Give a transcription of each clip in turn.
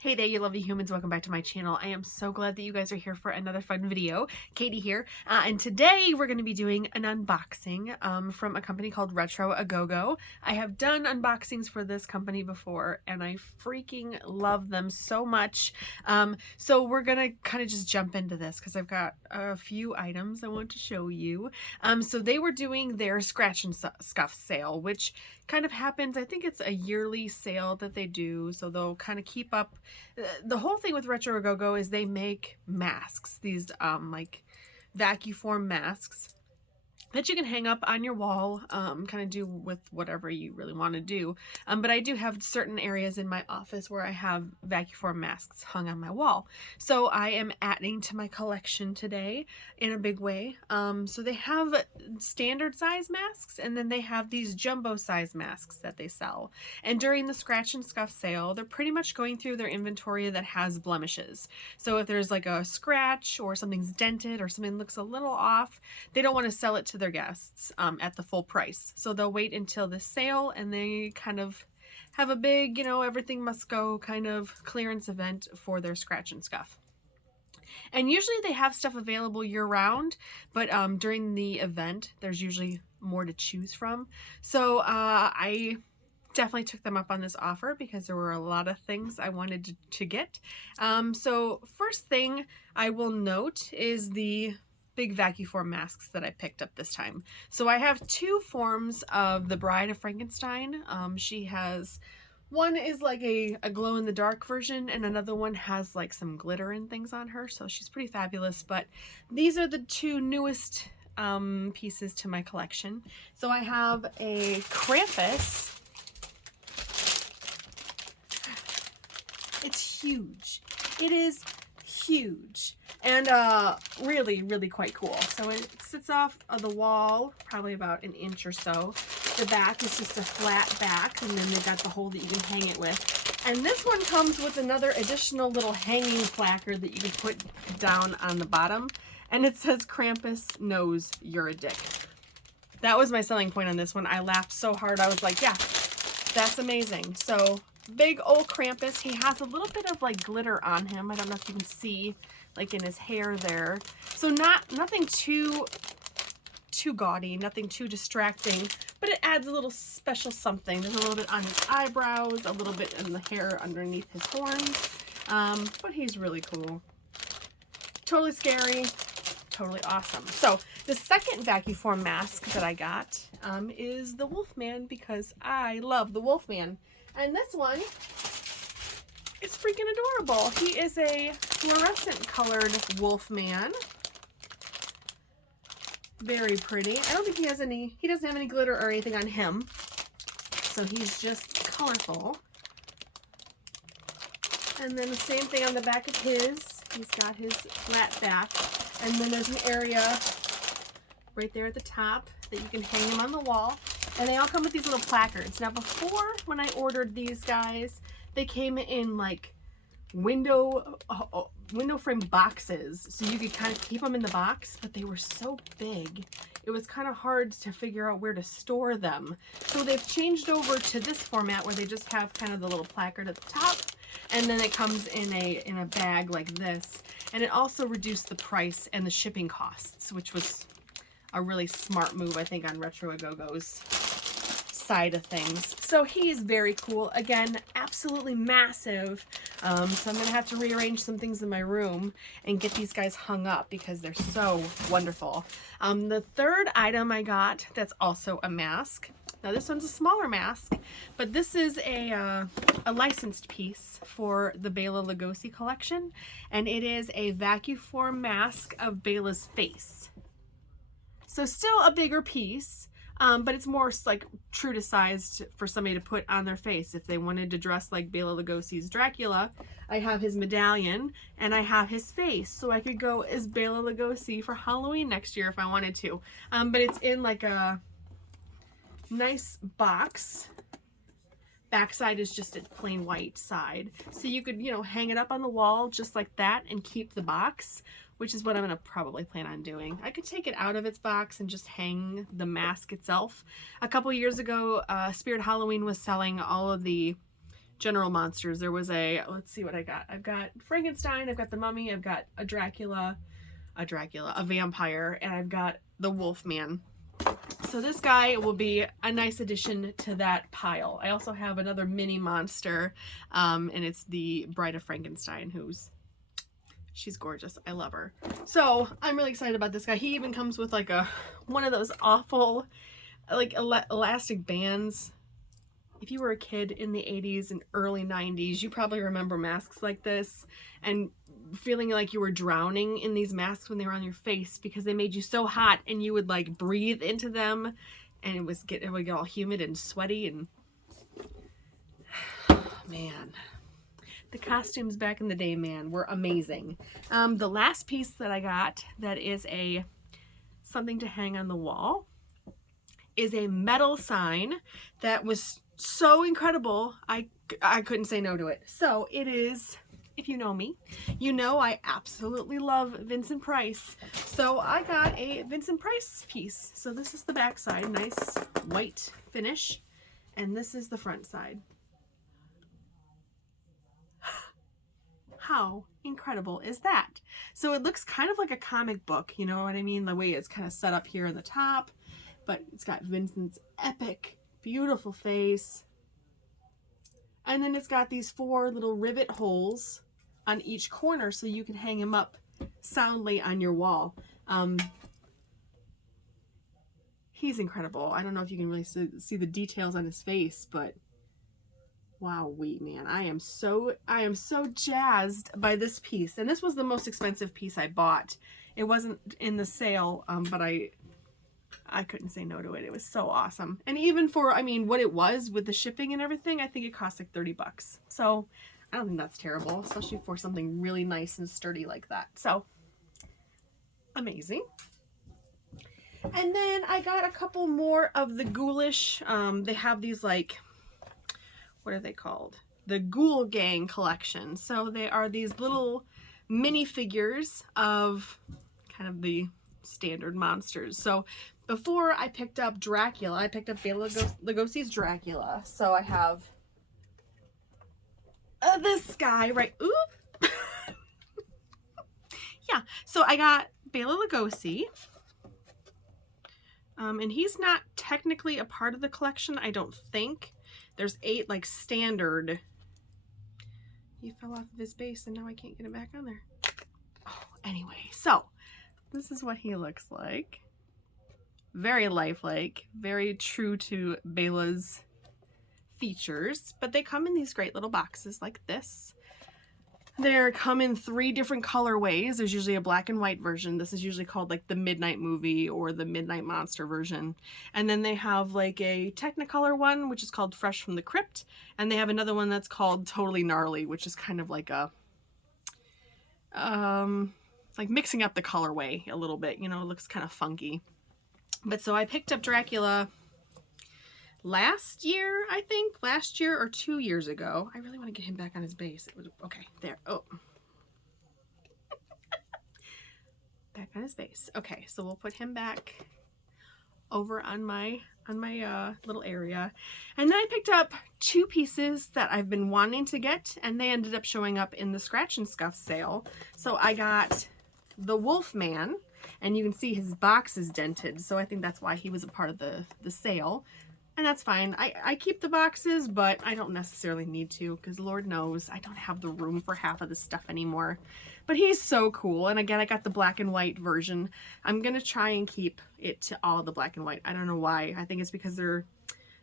Hey there, you lovely humans. Welcome back to my channel. I am so glad that you guys are here for another fun video. Katie here. And today we're going to be doing an unboxing from a company called Retro A Go-Go. I have done unboxings for this company before and I freaking love them so much. So we're going to kind of just jump into this because I've got a few items I want to show you. So they were doing their scratch and scuff sale, which kind of happens. I think it's a yearly sale that they do. So they'll kind of keep up. The whole thing with Retro A Go-Go is they make masks, these like Vacu-form masks that you can hang up on your wall, kind of do with whatever you really want to do. But I do have certain areas in my office where I have Vacu-form masks hung on my wall. So I am adding to my collection today in a big way. So they have standard size masks and then they have these jumbo size masks that they sell. And during the scratch and scuff sale, they're pretty much going through their inventory that has blemishes. So if there's like a scratch or something's dented or something looks a little off, they don't want to sell it to their guests at the full price. So they'll wait until the sale and they kind of have a big, you know, everything must go kind of clearance event for their scratch and scuff. And usually they have stuff available year round, but during the event, there's usually more to choose from. So I definitely took them up on this offer because there were a lot of things I wanted to get. So first thing I will note is the big Vacu-form masks that I picked up this time. So I have two forms of the Bride of Frankenstein. She has, one is like a glow-in-the-dark version and another one has like some glitter and things on her, so she's pretty fabulous. But these are the two newest pieces to my collection. So I have a Krampus. It's huge. It is huge and really quite cool. So it sits off of the wall probably about an inch or so. The back is just a flat back and then they've got the hole that you can hang it with. And this one comes with another additional little hanging placard that you can put down on the bottom, and it says Krampus knows you're a dick. That was my selling point on this one. I laughed so hard. I was like, yeah, that's amazing. So big old Krampus. He has a little bit of like glitter on him. I don't know if you can see like in his hair there. So nothing too gaudy, nothing too distracting, but it adds a little special something. There's a little bit on his eyebrows, a little bit in the hair underneath his horns. But he's really cool. Totally scary. Totally awesome. So the second Vacu-form mask that I got is the Wolfman, because I love the Wolfman. And this one is freaking adorable. He is a fluorescent colored Wolfman. Very pretty. I don't think he doesn't have any glitter or anything on him. So he's just colorful. And then the same thing on the back of his. He's got his flat back. And then there's an area right there at the top that you can hang him on the wall. And they all come with these little placards. Now before, when I ordered these guys, they came in like window frame boxes, so you could kind of keep them in the box, but they were so big it was kind of hard to figure out where to store them. So they've changed over to this format where they just have kind of the little placard at the top, and then it comes in a bag like this. And it also reduced the price and the shipping costs, which was a really smart move, I think, on Retro A Go-Go's side of things. So he is very cool. Again, absolutely massive. So I'm gonna have to rearrange some things in my room and get these guys hung up because they're so wonderful. The third item I got that's also a mask. Now this one's a smaller mask, but this is a licensed piece for the Bela Lugosi collection, and it is a Vacu-form mask of Bela's face. So still a bigger piece, but it's more like true to size for somebody to put on their face. If they wanted to dress like Bela Lugosi's Dracula, I have his medallion and I have his face, so I could go as Bela Lugosi for Halloween next year if I wanted to. But it's in like a nice box. Backside is just a plain white side, so you could, you know, hang it up on the wall just like that and keep the box, which is what I'm gonna probably plan on doing. I could take it out of its box and just hang the mask itself. A couple years ago, Spirit Halloween was selling all of the general monsters. There was a, let's see what I got. I've got Frankenstein, I've got the Mummy, I've got a vampire, and I've got the Wolfman. So this guy will be a nice addition to that pile. I also have another mini monster, and it's the Bride of Frankenstein, she's gorgeous. I love her. So I'm really excited about this guy. He even comes with like one of those awful like elastic bands. If you were a kid in the 80s and early 90s, you probably remember masks like this and feeling like you were drowning in these masks when they were on your face because they made you so hot and you would like breathe into them and it would get all humid and sweaty and man, the costumes back in the day, man, were amazing. The last piece that I got that is something to hang on the wall is a metal sign that was so incredible, I couldn't say no to it. So it is, if you know me, you know I absolutely love Vincent Price. So I got a Vincent Price piece. So this is the back side, nice white finish, and this is the front side. How incredible is that? So it looks kind of like a comic book, you know what I mean? The way it's kind of set up here in the top, but it's got Vincent's epic, beautiful face. And then it's got these 4 little rivet holes on each corner so you can hang him up soundly on your wall. He's incredible. I don't know if you can really see the details on his face, but wowee, man. I am so jazzed by this piece. And this was the most expensive piece I bought. It wasn't in the sale, but I couldn't say no to it. It was so awesome. And even for, I mean, what it was with the shipping and everything, I think it cost like 30 bucks. So I don't think that's terrible, especially for something really nice and sturdy like that. So amazing. And then I got a couple more of the ghoulish. They have these like, what are they called? The Ghoul Gang collection. So they are these little mini figures of kind of the standard monsters. So before I picked up Dracula, I picked up Bela Lugosi's Dracula. So I have this guy, right? Oop! Yeah, so I got Bela Lugosi. And he's not technically a part of the collection, I don't think. There's 8 like standard. He fell off of his base and now I can't get it back on there. Oh, anyway, so this is what he looks like. Very lifelike, very true to Bela's features, but they come in these great little boxes like this. They come in 3 different colorways. There's usually a black and white version. This is usually called like the Midnight Movie or the Midnight Monster version. And then they have like a Technicolor one, which is called Fresh from the Crypt. And they have another one that's called Totally Gnarly, which is kind of like a, like mixing up the colorway a little bit. You know, it looks kind of funky. But so I picked up Dracula last year, I think. Last year or 2 years ago. I really want to get him back on his base. It was, okay, there. Oh. Back on his base. Okay, so we'll put him back over on my little area. And then I picked up 2 pieces that I've been wanting to get, and they ended up showing up in the Scratch and Scuff sale. So I got the Wolfman, and you can see his box is dented, so I think that's why he was a part of the sale. And that's fine. I keep the boxes, but I don't necessarily need to because Lord knows I don't have the room for half of this stuff anymore. But he's so cool. And again, I got the black and white version. I'm going to try and keep it to all the black and white. I don't know why. I think it's because they're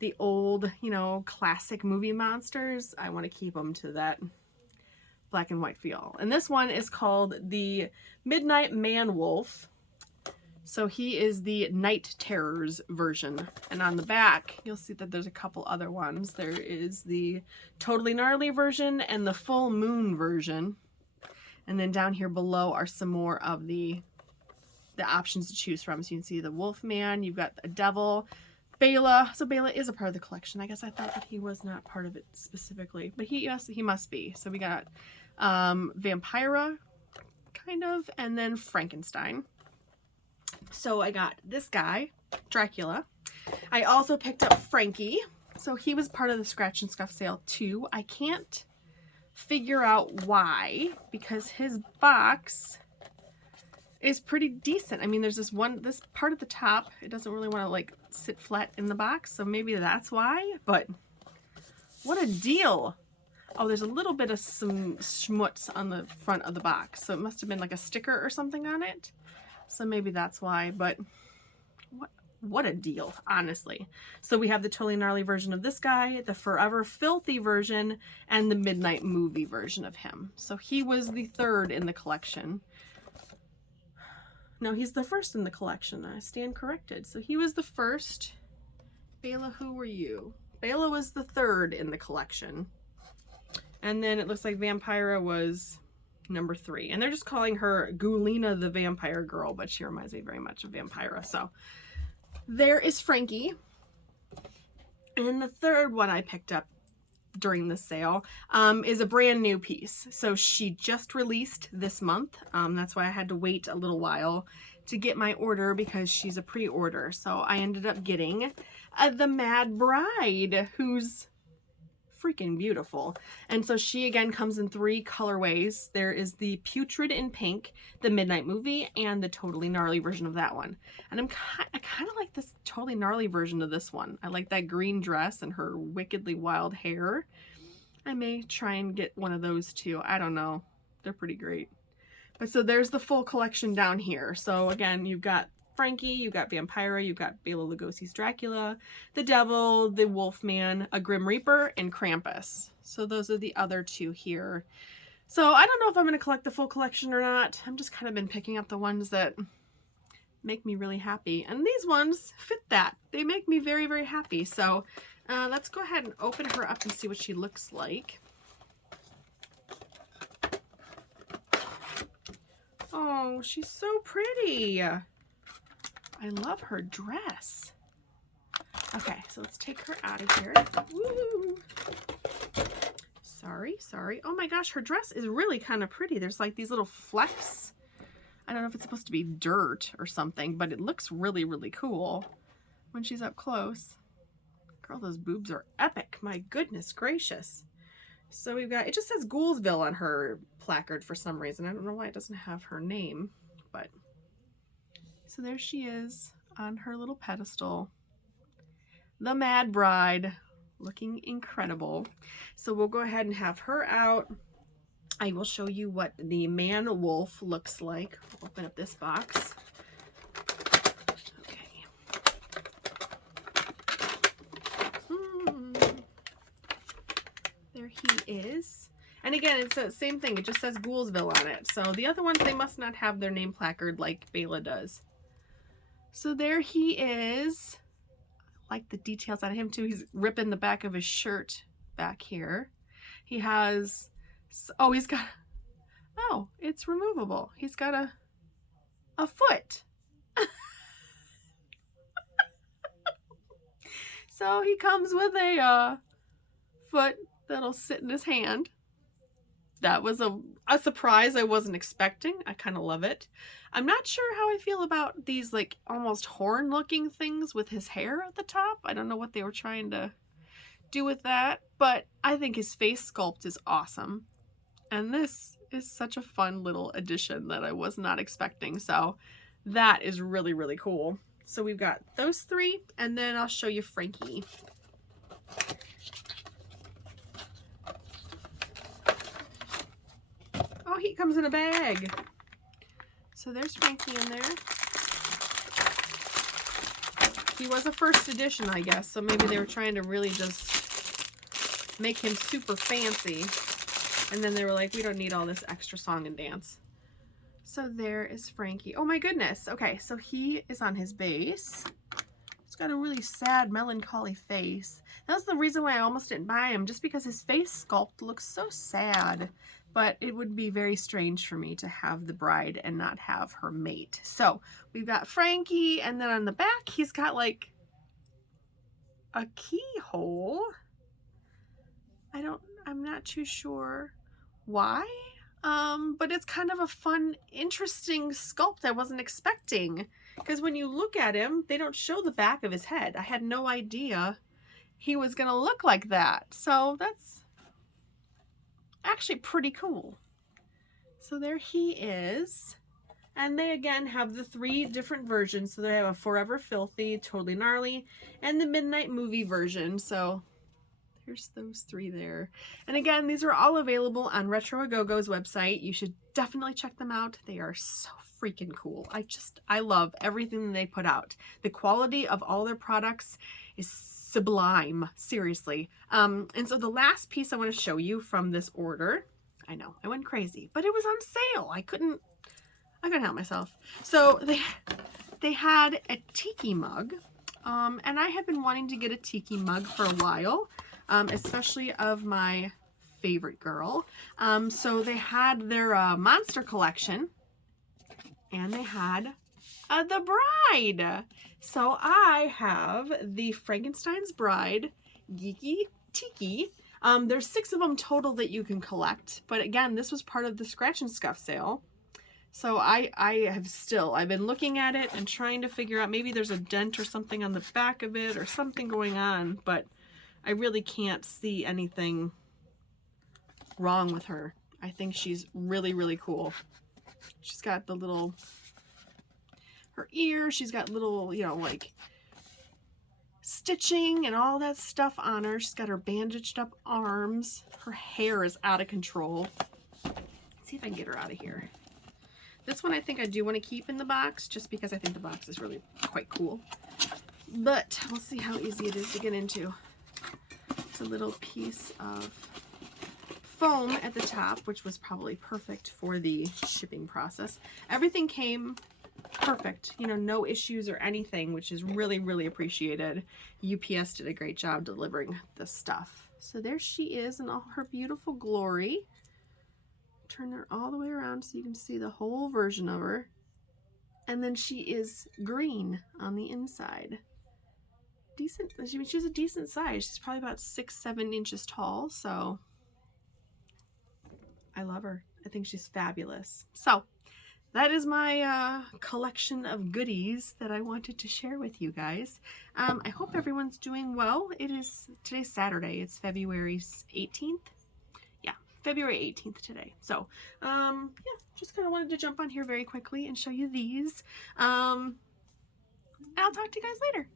the old, you know, classic movie monsters. I want to keep them to that black and white feel. And this one is called the Midnight Man-Wolf. So he is the Night Terrors version. And on the back, you'll see that there's a couple other ones. There is the Totally Gnarly version and the Full Moon version. And then down here below are some more of the options to choose from. So you can see the Wolfman, you've got a Devil, Bela. So Bela is a part of the collection. I guess I thought that he was not part of it specifically, but he must be. So we got Vampira, kind of, and then Frankenstein. So I got this guy, Dracula. I also picked up Frankie. So he was part of the scratch and scuff sale too. I can't figure out why, because his box is pretty decent. I mean, there's this part at the top, it doesn't really want to like sit flat in the box, so maybe that's why, but what a deal. Oh, there's a little bit of some schmutz on the front of the box, so it must have been like a sticker or something on it, so maybe that's why, but what a deal, honestly. So we have the Totally Gnarly version of this guy, the Forever Filthy version, and the Midnight Movie version of him. So he was the third in the collection. No, he's the first in the collection. I stand corrected. So he was the first. Bela, who were you? Bela was the third in the collection. And then it looks like Vampira was number 3. And they're just calling her Gulina the Vampire Girl, but she reminds me very much of Vampira. So there is Frankie. And the third one I picked up during the sale is a brand new piece. So she just released this month. That's why I had to wait a little while to get my order, because she's a pre-order. So I ended up getting the Mad Bride, who's freaking beautiful. And so she again comes in 3 colorways. There is the Putrid in pink, the Midnight Movie, and the Totally Gnarly version of that one. And I kind of like this Totally Gnarly version of this one. I like that green dress and her wickedly wild hair. I may try and get one of those too. I don't know. They're pretty great. But so there's the full collection down here. So again, you've got Frankie, you've got Vampira, you've got Bela Lugosi's Dracula, the Devil, the Wolfman, a Grim Reaper, and Krampus. So those are the other 2 here. So I don't know if I'm going to collect the full collection or not. I'm just kind of been picking up the ones that make me really happy. And these ones fit that. They make me very, very happy. So let's go ahead and open her up and see what she looks like. Oh, she's so pretty. I love her dress. Okay, so let's take her out of here. Woo! Sorry. Oh my gosh, her dress is really kind of pretty. There's like these little flecks. I don't know if it's supposed to be dirt or something, but it looks really, really cool when she's up close. Girl, those boobs are epic. My goodness gracious. So we've got, it just says Ghoulsville on her placard for some reason. I don't know why it doesn't have her name, but so there she is on her little pedestal. The Mad Bride, looking incredible. So we'll go ahead and have her out. I will show you what the Man Wolf looks like. Open up this box. Okay. There he is. And again, it's the same thing. It just says Ghoulsville on it. So the other ones, they must not have their name placard like Bela does. So there he is. I like the details on him too. He's ripping the back of his shirt back here. He has, oh, he's got, oh, it's removable. He's got a foot. So he comes with a foot that'll sit in his hand. That was a surprise I wasn't expecting. I kind of love it. I'm not sure how I feel about these like almost horn looking things with his hair at the top. I don't know what they were trying to do with that, but I think his face sculpt is awesome. And this is such a fun little addition that I was not expecting. So that is really, really cool. So we've got those 3, and then I'll show you Frankie. Oh, he comes in a bag. So there's Frankie in there. He was a first edition, I guess, so maybe they were trying to really just make him super fancy. And then they were like, we don't need all this extra song and dance. So there is Frankie. Oh my goodness. Okay, so he is on his base. He's got a really sad, melancholy face. That's the reason why I almost didn't buy him, just because his face sculpt looks so sad. But it would be very strange for me to have the bride and not have her mate. So we've got Frankie, and then on the back, he's got like a keyhole. I'm not too sure why, but it's kind of a fun, interesting sculpt I wasn't expecting. Because when you look at him, they don't show the back of his head. I had no idea he was gonna look like that. So that's actually pretty cool. So there he is. And they again have the 3 different versions. So they have a Forever Filthy, Totally Gnarly, and the Midnight Movie version. So there's those 3 there. And again, these are all available on Retro A Go-Go's website. You should definitely check them out. They are so freaking cool. I love everything that they put out. The quality of all their products is sublime, seriously. And so the last piece I want to show you from this order, I know, I went crazy, but it was on sale. I couldn't help myself. So they had a tiki mug, and I have been wanting to get a tiki mug for a while, especially of my favorite girl. So they had their monster collection, and they had the bride. So I have the Frankenstein's Bride GeekiTiki. There's 6 of them total that you can collect, but again, this was part of the scratch and scuff sale. So I've been looking at it and trying to figure out, maybe there's a dent or something on the back of it or something going on, but I really can't see anything wrong with her. I think she's really, really cool. She's got the little, her ear, she's got little, you know, like stitching and all that stuff on her. She's got her bandaged up arms. Her hair is out of control. Let's see if I can get her out of here. This one I think I do want to keep in the box just because I think the box is really quite cool. But we'll see how easy it is to get into. It's a little piece of foam at the top, which was probably perfect for the shipping process. Everything came perfect, you know, no issues or anything, which is really, really appreciated. UPS did a great job delivering the stuff. So there she is in all her beautiful glory. Turn her all the way around so you can see the whole version of her. And then she is green on the inside. Decent, she's a decent size. She's probably about 6-7 inches tall, so I love her. I think she's fabulous. So that is my collection of goodies that I wanted to share with you guys. I hope everyone's doing well. Today's Saturday. It's February 18th. February 18th today. So, yeah, just kind of wanted to jump on here very quickly and show you these. And I'll talk to you guys later.